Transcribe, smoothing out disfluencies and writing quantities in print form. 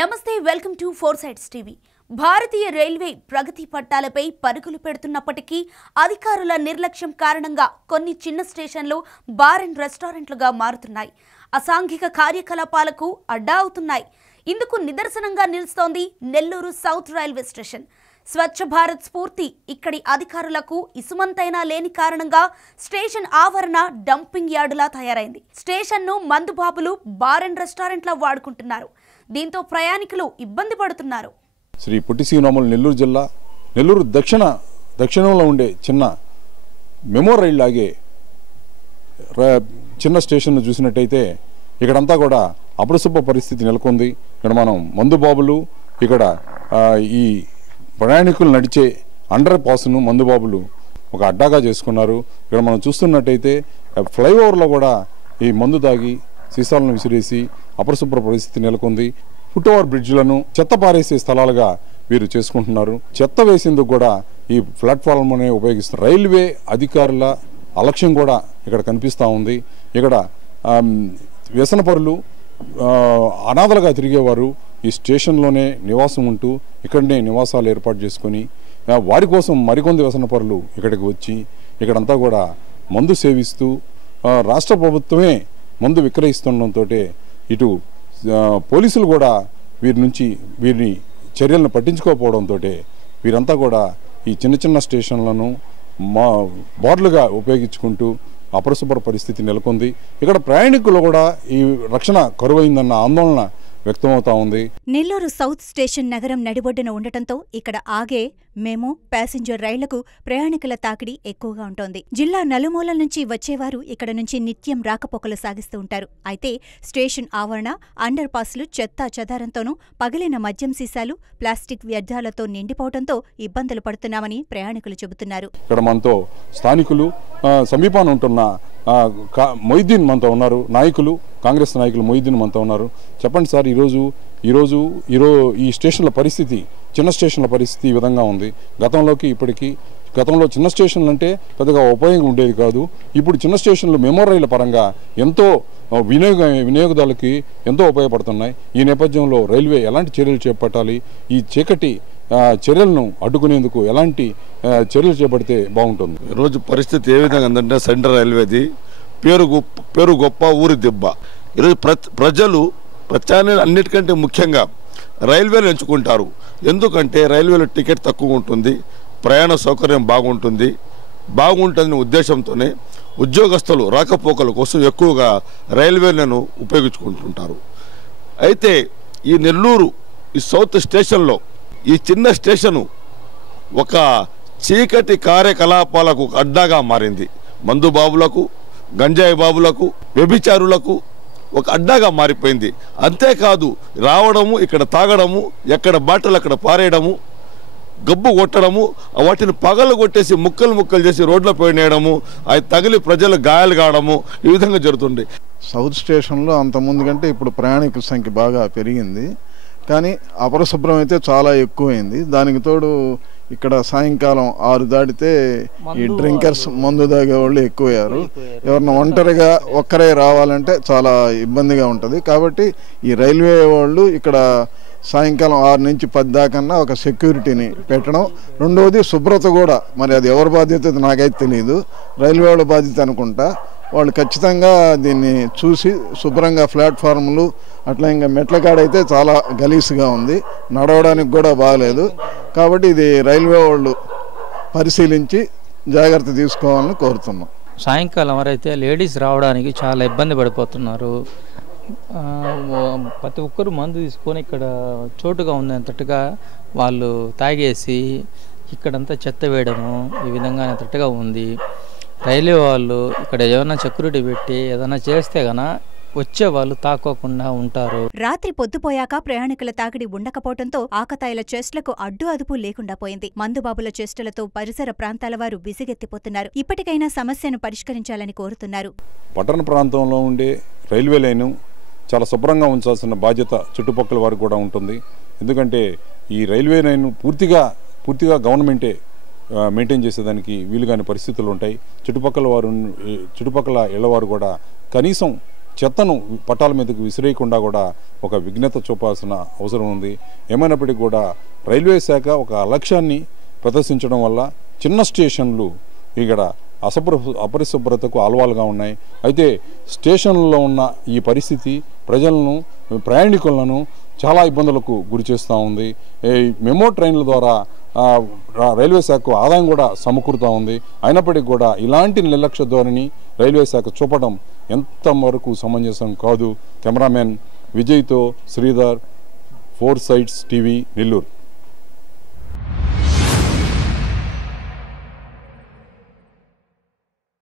నమస్తే welcome to four sides TV. భారతీయ railway ప్రగతి పట్టాలపై పరుగులు పెడుతున్నప్పటికీ అధికారుల నిర్లక్ష్యం కారణంగా కొన్ని చిన్న స్టేషన్లు బార్ అండ్ రెస్టారెంట్లుగా మారుతున్నాయి. అసాంఘిక కార్యకలాపాలకు అడ్డా అవుతున్నాయి. ఇందుకు నిదర్శనంగా నిలుస్తోంది Nellore south railway station. Swachh Bharat స్ఫూర్తి ఇక్కడి అధికారులకు ఇసుమంతైనా లేని కారణంగా స్టేషన్ ఆవరణ డంపింగ్ యార్డులా తయారైంది. స్టేషన్ను మందుబాబులు బార్ అండ్ రెస్టారెంట్లా వాడుకుంటున్నారు. దీంతో ప్రయాణికులు ఇబ్బంది పడుతున్నారు. శ్రీ పొట్టి శ్రీరాములు నెల్లూరు జిల్లా నెల్లూరు దక్షిణంలో ఉండే చిన్న మెమో రైలు లాగే చిన్న స్టేషన్ చూసినట్టయితే ఇక్కడంతా కూడా అపరిశుభ్ర పరిస్థితి నెలకొంది. ఇక్కడ మనం మందుబాబులు ఇక్కడ ఈ ప్రయాణికులు నడిచే అండర్ పాస్ను మందుబాబులు ఒక అడ్డాగా చేసుకున్నారు. ఇక్కడ మనం చూస్తున్నట్టయితే ఫ్లైఓవర్లో కూడా ఈ మందు తాగి సీసాలను విసిరేసి అపరిశుభ్ర పరిస్థితి నెలకొంది. ఫుట్ ఓవర్ బ్రిడ్జ్లను చెత్త పారేసే స్థలాలుగా వీరు చేసుకుంటున్నారు. చెత్త వేసేందుకు కూడా ఈ ప్లాట్ఫామ్ అనే ఉపయోగిస్తున్నారు. రైల్వే అధికారుల అలక్ష్యం కూడా ఇక్కడ కనిపిస్తూ ఉంది. ఇక్కడ వ్యసనపరులు అనాథలుగా తిరిగేవారు ఈ స్టేషన్లోనే నివాసం ఉంటూ ఇక్కడనే నివాసాలు ఏర్పాటు చేసుకొని వారి కోసం మరికొంది వ్యసనపరులు ఇక్కడికి వచ్చి ఇక్కడంతా కూడా మందు సేవిస్తూ రాష్ట్ర ప్రభుత్వమే మందు విక్రయిస్తుండటంతో ఇటు పోలీసులు కూడా వీరిని చర్యలను పట్టించుకోకపోవడంతో వీరంతా కూడా ఈ చిన్న స్టేషన్లను బార్లుగా ఉపయోగించుకుంటూ అపరిశుభ్ర పరిస్థితి నెలకొంది. ఇక్కడ ప్రయాణికులు కూడా ఈ రక్షణ కరువైందన్న ఆందోళన వ్యక్తమవుతా ఉంది. నెల్లూరు సౌత్ స్టేషన్ నగరం నడిబొడ్డున ఉండటంతో ఇక్కడ ఆగే మెమో ప్యాసింజర్ రైళ్లకు ప్రయాణికుల తాకిడి ఎక్కువగా ఉంటోంది. జిల్లా నలుమూలల నుంచి వచ్చేవారు ఇక్కడ నుంచి నిత్యం రాకపోకలు సాగిస్తూ ఉంటారు. అయితే స్టేషన్ ఆవరణ అండర్ పాస్లు చెత్తా చెదారంతోనూ పగిలిన మద్యం సీసాలు ప్లాస్టిక్ వ్యర్థాలతో నిండిపోవడంతో ఇబ్బందులు పడుతున్నామని ప్రయాణికులు చెబుతున్నారు. ఇక్కడ మనతో స్థానికులు సమీపాన ఉంటున్న మొయిద్దీన్ మనతో ఉన్నారు. కాంగ్రెస్ నాయకులు మొయిద్దీన్ మనతో ఉన్నారు. చెప్పండి సార్, ఈరోజు ఈ స్టేషన్ల పరిస్థితి, చిన్న స్టేషన్ల పరిస్థితి ఈ విధంగా ఉంది. గతంలో చిన్న స్టేషన్లు అంటే పెద్దగా ఉపయోగం ఉండేది కాదు. ఇప్పుడు చిన్న స్టేషన్లు మెమో రైళ్ల పరంగా ఎంతో వినియోగదారులకి ఎంతో ఉపయోగపడుతున్నాయి. ఈ నేపథ్యంలో రైల్వే ఎలాంటి చర్యలు చేపట్టాలి, ఈ చీకటి చర్యలను అడ్డుకునేందుకు ఎలాంటి చర్యలు చేపడితే బాగుంటుంది? ఈరోజు పరిస్థితి ఏ విధంగా ఉందంటే సెంట్రల్ రైల్వేది పేరు గొప్ప ఊరి దెబ్బ. ఈరోజు ప్రజలు ప్రత్యామ్నాయాలు అన్నిటికంటే ముఖ్యంగా రైల్వేలు ఎంచుకుంటారు. ఎందుకంటే రైల్వేలో టికెట్ తక్కువ ఉంటుంది, ప్రయాణ సౌకర్యం బాగుంటుందనే ఉద్దేశంతోనే ఉద్యోగస్తులు రాకపోకల కోసం ఎక్కువగా రైల్వేలను ఉపయోగించుకుంటుంటారు. అయితే ఈ నెల్లూరు ఈ సౌత్ స్టేషన్లో ఈ చిన్న స్టేషను ఒక చీకటి కార్యకలాపాలకు అడ్డాగా మారింది. మందుబాబులకు, గంజాయి బాబులకు, వ్యభిచారులకు ఒక అడ్డాగా మారిపోయింది. అంతేకాదు రావడము, ఇక్కడ తాగడము, ఎక్కడ బాటలు అక్కడ పారేయడము, గబ్బు కొట్టడము, వాటిని పగలు కొట్టేసి ముక్కలు చేసి రోడ్ల పోయినేయడము, అవి తగిలి ప్రజలు గాయాలు కావడము, ఈ విధంగా జరుగుతుంది. సౌత్ స్టేషన్లో అంతకుముందు కంటే ఇప్పుడు ప్రయాణికుల సంఖ్య బాగా పెరిగింది. కానీ అపరిశుభ్రం అయితే చాలా ఎక్కువైంది. దానికి తోడు ఇక్కడ సాయంకాలం 6 దాటితే ఈ డ్రింకర్స్ మందు తాగే వాళ్ళు ఎక్కువయ్యారు. ఎవరన్నా ఒంటరిగా ఒక్కరే రావాలంటే చాలా ఇబ్బందిగా ఉంటుంది. కాబట్టి ఈ రైల్వే వాళ్ళు ఇక్కడ సాయంకాలం 6 నుంచి 10 దాకన్నా ఒక సెక్యూరిటీని పెట్టడం. రెండవది శుభ్రత కూడా, మరి అది ఎవరి బాధ్యత నాకైతే తెలియదు, రైల్వే వాళ్ళ బాధ్యత అనుకుంటా. వాళ్ళు ఖచ్చితంగా దీన్ని చూసి శుభ్రంగా ప్లాట్ఫామ్లు అట్లా ఇంకా మెట్ల కాడైతే చాలా గలీసుగా ఉంది, నడవడానికి కూడా బాగలేదు. కాబట్టి ఇది రైల్వే వాళ్ళు పరిశీలించి జాగ్రత్త తీసుకోవాలని కోరుతున్నాం. సాయంకాలం వరైతే లేడీస్ రావడానికి చాలా ఇబ్బంది పడిపోతున్నారు. ప్రతి ఒక్కరు మందు తీసుకొని ఇక్కడ చోటుగా ఉందంతట్టుగా వాళ్ళు తాగేసి ఇక్కడంతా చెత్త వేయడము ఈ విధంగా అంతట్టుగా ఉంది. రైల్వే వాళ్ళు ఇక్కడ ఏమైనా సెక్యూరిటీ పెట్టి ఏదైనా చేస్తే గన వచ్చే వాళ్ళు తాకోకుండా ఉంటారు. రాత్రి పొద్దుపోయాక ప్రయాణికుల తాకిడి ఉండకపోవడంతో ఆకతాయిల చేష్టలకు అడ్డు అదుపు లేకుండా పోయింది. మందుబాబుల చేష్టలతో పరిసర ప్రాంతాల వారు విసిగెత్తిపోతున్నారు. ఇప్పటికైనా సమస్యను పరిష్కరించాలని కోరుతున్నారు. పట్టణ ప్రాంతంలో ఉండే రైల్వే లైను చాలా శుభ్రంగా ఉంచాల్సిన బాధ్యత చుట్టుపక్కల వారికి కూడా ఉంటుంది. ఎందుకంటే ఈ రైల్వే లైన్ పూర్తిగా గవర్నమెంటే మెయింటైన్ చేసేదానికి వీలుగాని పరిస్థితులు ఉంటాయి. చుట్టుపక్కల ఇళ్లవారు కూడా కనీసం చెత్తను పట్టాల మీదకు విసిరేయకుండా కూడా ఒక విఘ్నత చూపాల్సిన అవసరం ఉంది. ఏమైనప్పటికీ కూడా రైల్వే శాఖ ఒక లక్ష్యాన్ని ప్రదర్శించడం వల్ల చిన్న స్టేషన్లు ఇక్కడ అపరిశుభ్రతకు ఆల్వాలుగా ఉన్నాయి. అయితే స్టేషన్లలో ఉన్న ఈ పరిస్థితి ప్రజలను, ప్రయాణికులను చాలా ఇబ్బందులకు గురి చేస్తూ ఉంది. మెమో ట్రైన్ల ద్వారా రైల్వే శాఖకు ఆదాయం కూడా సమకూరుతూ ఉంది. అయినప్పటికీ కూడా ఇలాంటి నిర్లక్ష్య ధోరణి రైల్వే శాఖ చూపడం ఎంతవరకు సమంజసం కాదు. కెమెరామెన్ విజయ్తో శ్రీధర్, 4 Sides TV, నెల్లూరు.